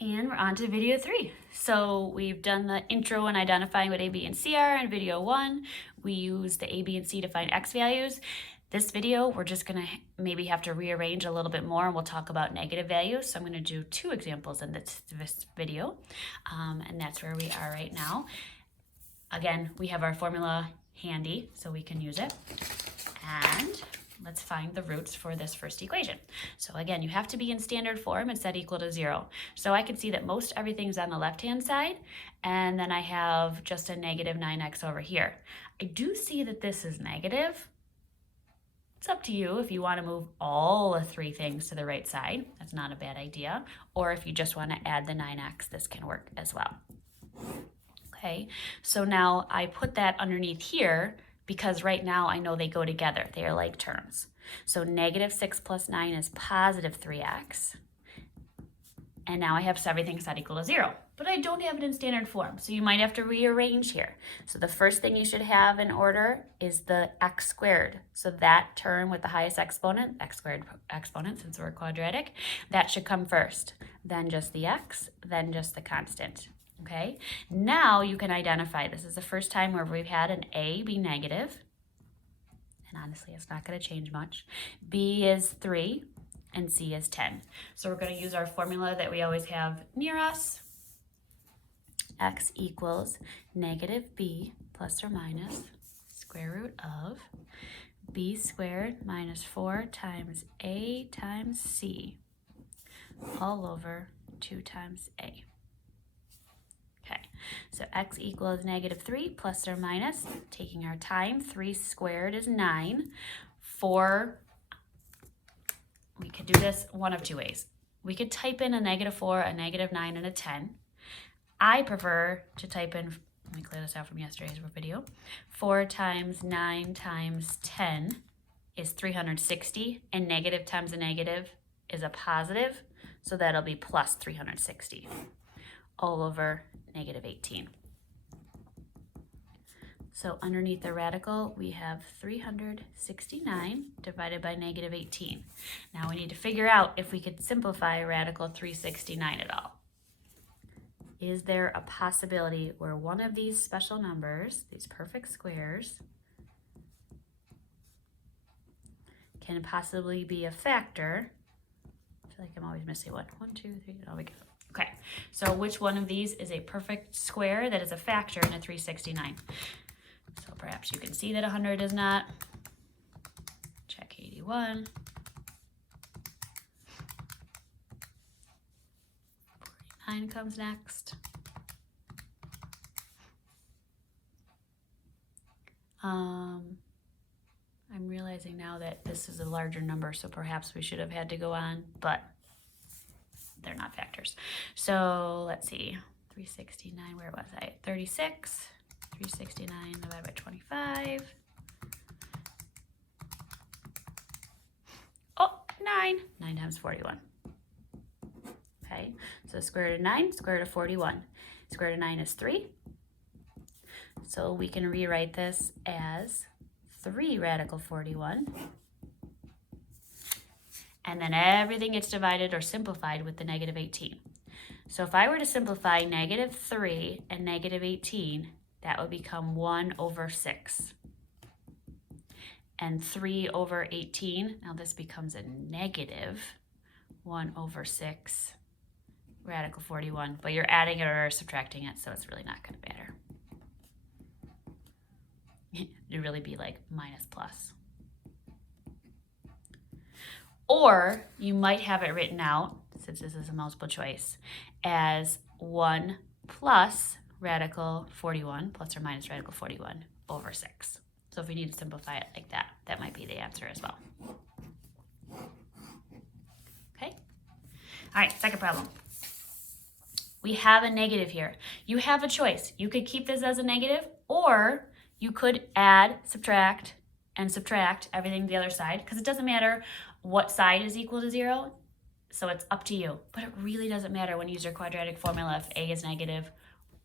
And we're on to video 3. So we've done the intro and identifying what A, B, and C are in video 1. We use the A, B, and C to find X values. This video, we're just gonna maybe have to rearrange a little bit more, and we'll talk about negative values. So I'm gonna do 2 examples in this video, and that's where we are right now. Again, we have our formula handy, so we can use it. And let's find the roots for this first equation. So again, you have to be in standard form and set equal to 0. So I can see that most everything's on the left-hand side, and then I have just a negative 9x over here. I do see that this is negative. It's up to you if you want to move all the 3 things to the right side. That's not a bad idea. Or if you just want to add the 9x, this can work as well. Okay, so now I put that underneath here because right now I know they go together. They are like terms. So negative 6 plus 9 is positive 3x. And now I have everything set equal to 0. But I don't have it in standard form, so you might have to rearrange here. So the first thing you should have in order is the x squared. So that term with the highest exponent, x squared exponent since we're quadratic, that should come first. Then just the x, then just the constant. Okay, now you can identify, this is the first time where we've had an A be negative, and honestly it's not going to change much. B is 3 and C is 10. So we're going to use our formula that we always have near us. X equals negative B plus or minus square root of B squared minus 4 times A times C all over 2 times A. Okay, so x equals negative 3 plus or minus, taking our time, 3 squared is 9. 4, we could do this one of 2 ways. We could type in a negative 4, a negative 9, and a 10. I prefer to type in, let me clear this out from yesterday's video, 4 times 9 times 10 is 360, and negative times a negative is a positive, so that'll be plus 360 all over negative 18. So underneath the radical, we have 369 divided by negative 18. Now we need to figure out if we could simplify radical 369 at all. Is there a possibility where one of these special numbers, these perfect squares, can possibly be a factor? I feel like I'm always missing one. 1, 2, 3, oh, we go. Okay, so which one of these is a perfect square that is a factor in a 369? So perhaps you can see that 100 is not. Check 81. 49 comes next. I'm realizing now that this is a larger number, so perhaps we should have had to go on, but they're not factors. So let's see, 369, where was I? 36, 369 divided by 25. Oh, 9. 9 times 41. Okay, so square root of 9, square root of 41. Square root of 9 is 3. So we can rewrite this as 3 radical 41. And then everything gets divided or simplified with the negative 18. So if I were to simplify negative 3 and negative 18, that would become 1 over 6. And 3 over 18, now this becomes a negative 1 over 6 radical 41. But you're adding it or subtracting it, so it's really not going to matter. It'd really be like minus plus. Or you might have it written out, since this is a multiple choice, as 1 plus radical 41, plus or minus radical 41 over 6. So if we need to simplify it like that, that might be the answer as well. Okay? All right, second problem. We have a negative here. You have a choice. You could keep this as a negative, or you could add, subtract, and subtract everything to the other side, because it doesn't matter what side is equal to 0, so it's up to you. But it really doesn't matter when you use your quadratic formula if A is negative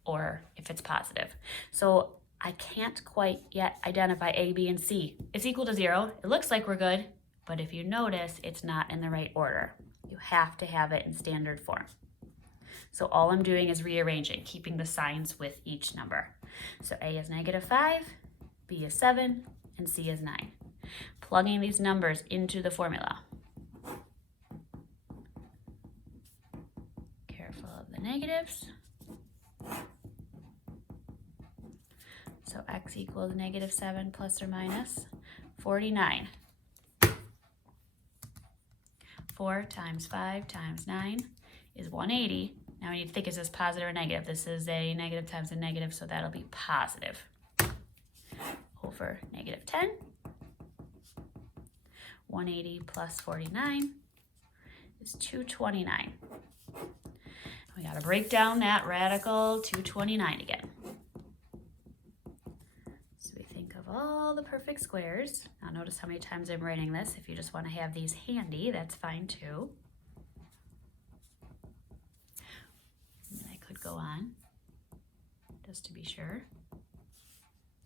or if it's positive. So I can't quite yet identify A, B, and C. It's equal to 0. It looks like we're good, but if you notice, it's not in the right order. You have to have it in standard form. So all I'm doing is rearranging, keeping the signs with each number. So A is -5, B is 7, and C is 9. Plugging these numbers into the formula. Careful of the negatives. So x equals -7 plus or minus 49. 4 times 5 times 9 is 180. Now we need to think, is this positive or negative? This is a negative times a negative, so that'll be positive. Over -10. 180 plus 49 is 229. We got to break down that radical 229 again. So we think of all the perfect squares. Now notice how many times I'm writing this. If you just want to have these handy, that's fine too. And I could go on just to be sure.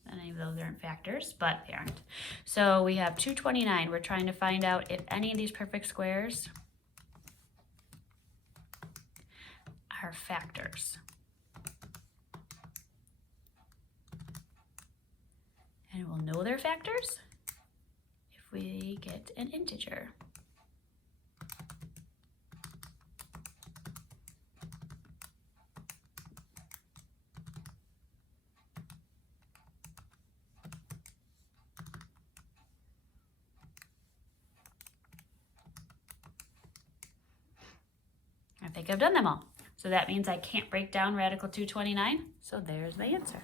Any of those aren't factors, but they aren't. So we have 229. We're trying to find out if any of these perfect squares are factors. And we'll know they're factors if we get an integer. I think I've done them all. So that means I can't break down radical 229. So there's the answer.